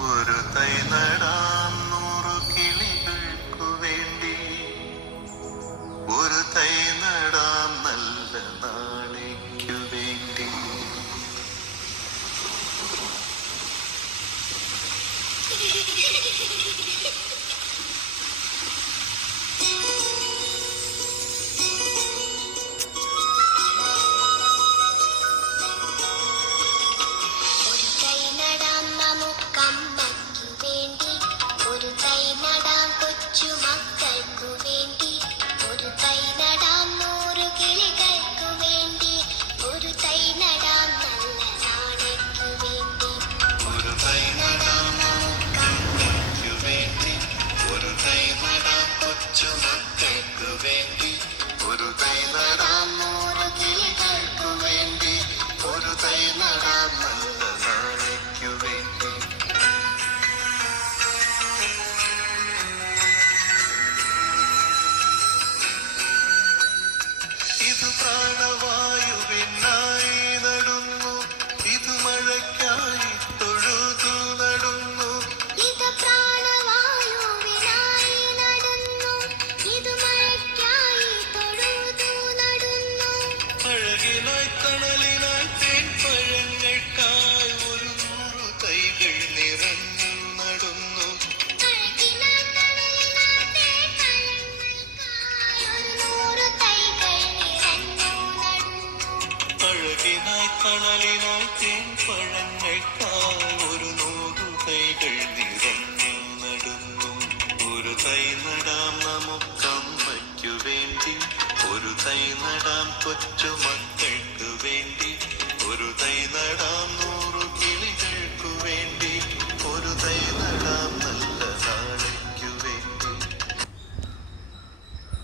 ഒരു തൈ നടാം 100 കിളികൾക്കു വേണ്ടി. ഒരു തൈ നടാം നല്ല നാളേക്കു വേണ്ടി. തണലിനായി തേൻ പഴങ്ങൾക്കായി ഒരു 100 തൈകൾ നിറഞ്ഞു നടുന്നു. ഒരു തൈ നടാം നമുക്കമ്മയ്ക്കു വേണ്ടി. ഒരു തൈ നടാം കൊച്ചു